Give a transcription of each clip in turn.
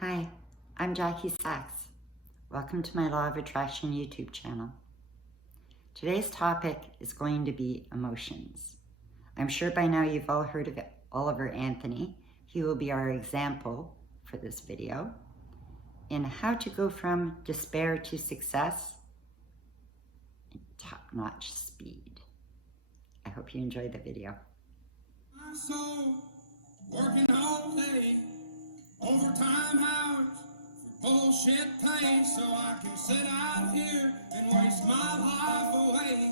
Hi, I'm Jackie Sachs. Welcome to my Law of Attraction YouTube channel. Today's topic is going to be emotions. I'm sure by now you've all heard of Oliver Anthony. He will be our example for this video in how to go from despair to success in top-notch speed. I hope you enjoy the video. My soul, working all day, overtime hours for bullshit pay, so I can sit out here and waste my life away,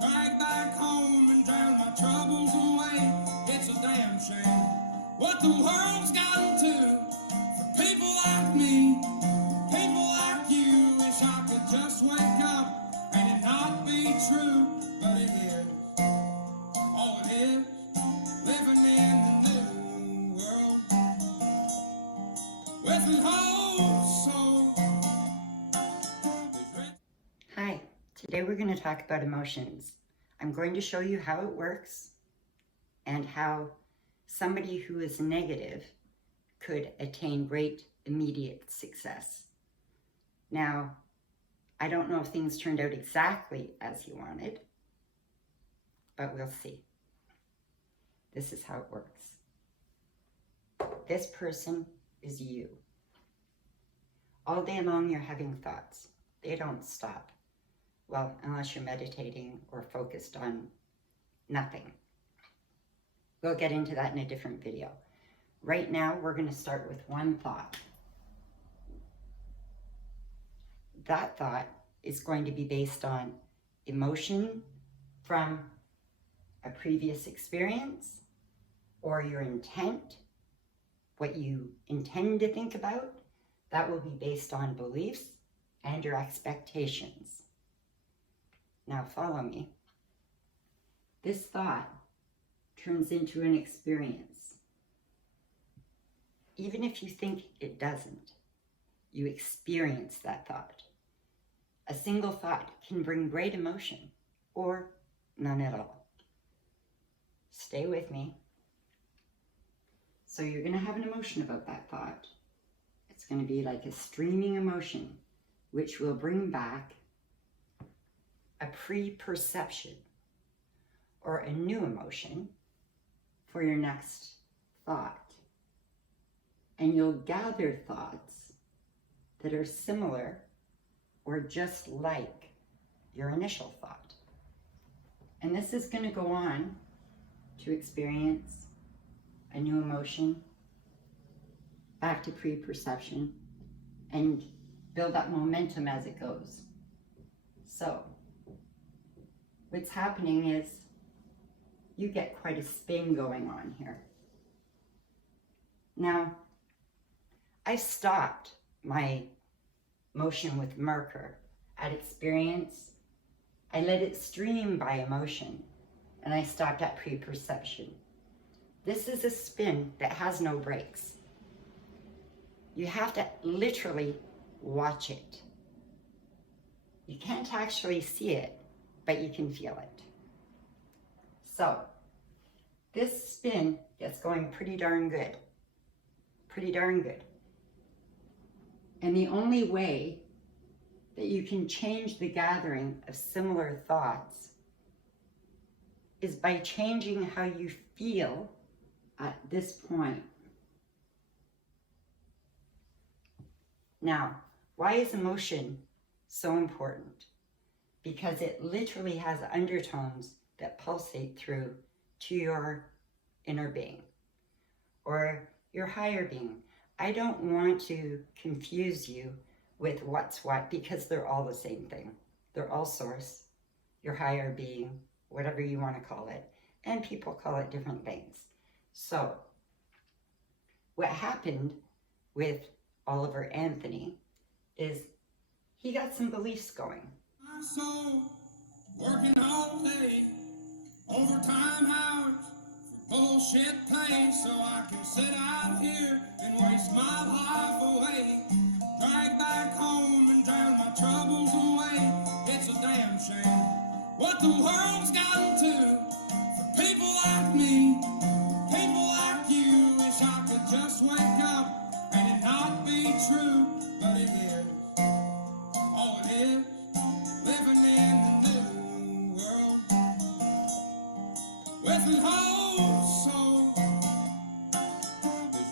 drag back home and drown my troubles away. It's a damn shame what the world's gotten to for people like me, people like you. Wish I could just wake up and it not be true, but it is. All it is, living in the new world with an whole soul. Hi, today we're going to talk about emotions. I'm going to show you how it works and how somebody who is negative could attain great immediate success. Now, I don't know if things turned out exactly as you wanted, but we'll see. This is how it works. This person is you. All day long you're having thoughts. They don't stop. Well, unless you're meditating or focused on nothing. We'll get into that in a different video. Right now, we're going to start with one thought. That thought is going to be based on emotion from a previous experience or your intent, what you intend to think about. That will be based on beliefs and your expectations. Now follow me. This thought turns into an experience. Even if you think it doesn't, you experience that thought. A single thought can bring great emotion or none at all. Stay with me. So you're going to have an emotion about that thought. It's going to be like a streaming emotion, which will bring back a pre-perception or a new emotion for your next thought. And you'll gather thoughts that are similar or just like your initial thought. And this is going to go on to experience a new emotion, back to pre-perception, and build up momentum as it goes. So, what's happening is you get quite a spin going on here. Now, I stopped my motion with marker at experience. I let it stream by emotion, and I stopped at pre-perception. This is a spin that has no brakes. You have to literally watch it. You can't actually see it, but you can feel it. So, this spin gets going pretty darn good. Pretty darn good. And the only way that you can change the gathering of similar thoughts is by changing how you feel at this point. Now, why is emotion so important? Because it literally has undertones that pulsate through to your inner being or your higher being. I don't want to confuse you with what's what, because they're all the same thing. They're all source, your higher being, whatever you want to call it, and people call it different things. So, what happened with Oliver Anthony is he got some beliefs going. My soul, working all day, overtime hours for bullshit pay, so I can sit out here and waste my life away, drag back home and drown my troubles away. It's a damn shame what the world's gotten to for people like me, people like you. Wish I could just wake up and it not be true, but it is. All it is, living in the new world with an whole soul.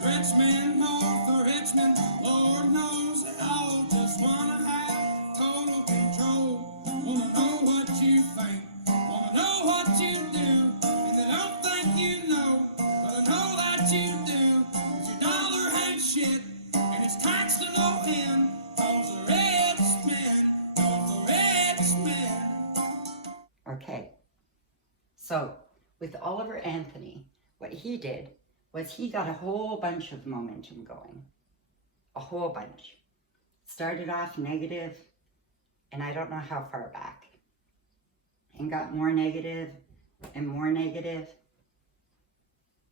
There's rich men, north or rich men, Lord knows they all just wanna have total control. Wanna know what you think, wanna know what you do, and they don't think you know, but I know that you do. 'Cause your dollar ain't shit, and it's taxed to no end. 'Cause the rich men, the rich men. Okay, so with Oliver Anthony, what he did was he got a whole bunch of momentum going. A whole bunch. Started off negative, and I don't know how far back. And got more negative and more negative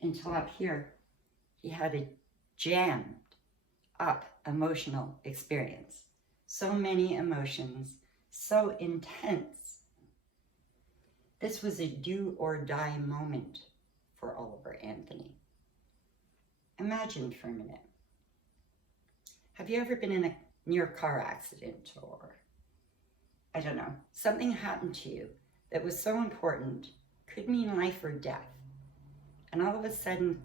until up here he had a jammed up emotional experience. So many emotions, so intense. This was a do or die moment for Oliver Anthony. Imagine for a minute. Have you ever been in a near car accident, or, I don't know, something happened to you that was so important, could mean life or death, and all of a sudden,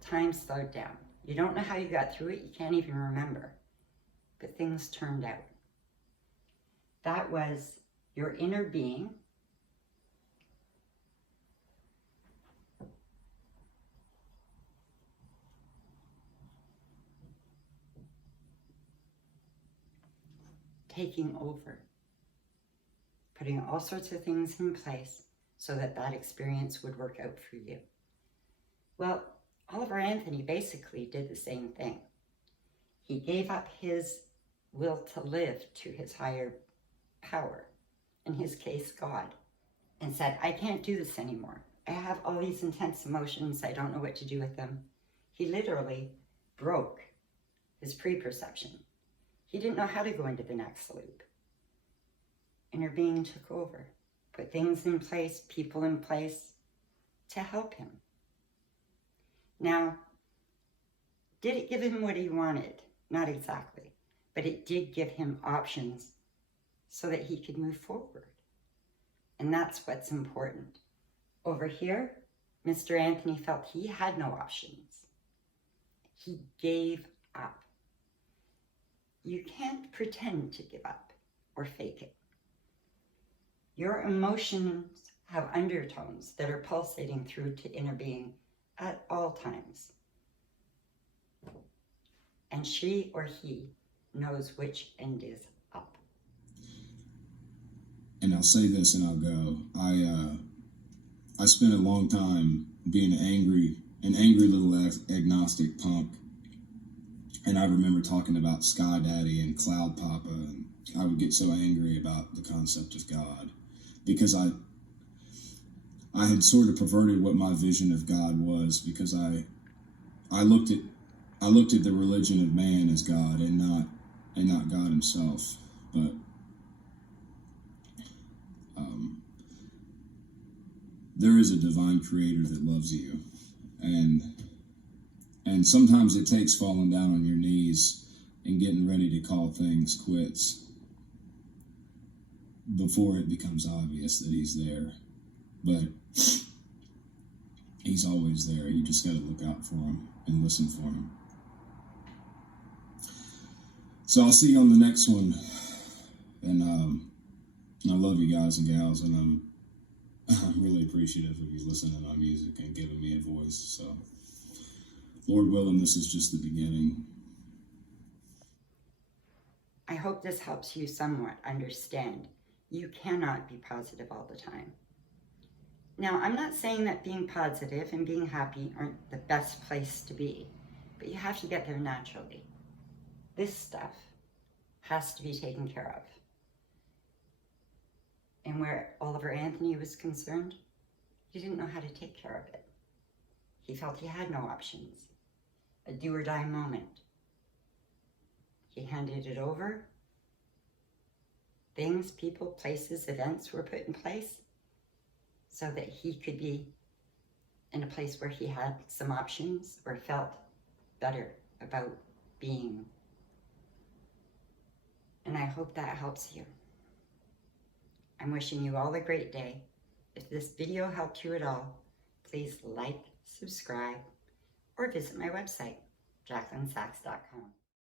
time slowed down. You don't know how you got through it, you can't even remember, but things turned out. That was your inner being taking over, putting all sorts of things in place so that that experience would work out for you. Well, Oliver Anthony basically did the same thing. He gave up his will to live to his higher power, in his case, God, and said, I can't do this anymore. I have all these intense emotions. I don't know what to do with them. He literally broke his pre-perception. He didn't know how to go into the next loop. Inner being took over, put things in place, people in place to help him. Now, did it give him what he wanted? Not exactly, but it did give him options so that he could move forward. And that's what's important. Over here, Mr. Anthony felt he had no options. He gave up. You can't pretend to give up or fake it. Your emotions have undertones that are pulsating through to inner being at all times. And she or he knows which end is up. And I'll say this and I'll go. I spent a long time being an angry little agnostic punk. And I remember talking about Sky Daddy and Cloud Papa, and I would get so angry about the concept of God because I had sort of perverted what my vision of God was, because I looked at the religion of man as God and not God himself. But there is a divine creator that loves you, and sometimes it takes falling down on your knees and getting ready to call things quits before it becomes obvious that he's there. But he's always there. You just got to look out for him and listen for him. So I'll see you on the next one. And I love you guys and gals, and I'm really appreciative of you listening to my music and giving me a voice. So, Lord willing, this is just the beginning. I hope this helps you somewhat understand you cannot be positive all the time. Now, I'm not saying that being positive and being happy aren't the best place to be, but you have to get there naturally. This stuff has to be taken care of. And where Oliver Anthony was concerned, he didn't know how to take care of it. He felt he had no options. A do or die moment. He handed it over. Things, people, places, events were put in place so that he could be in a place where he had some options or felt better about being and I hope that helps you. I'm wishing you all a great day. If this video helped you at all, please like, subscribe, or visit my website, JacquelineSachs.com.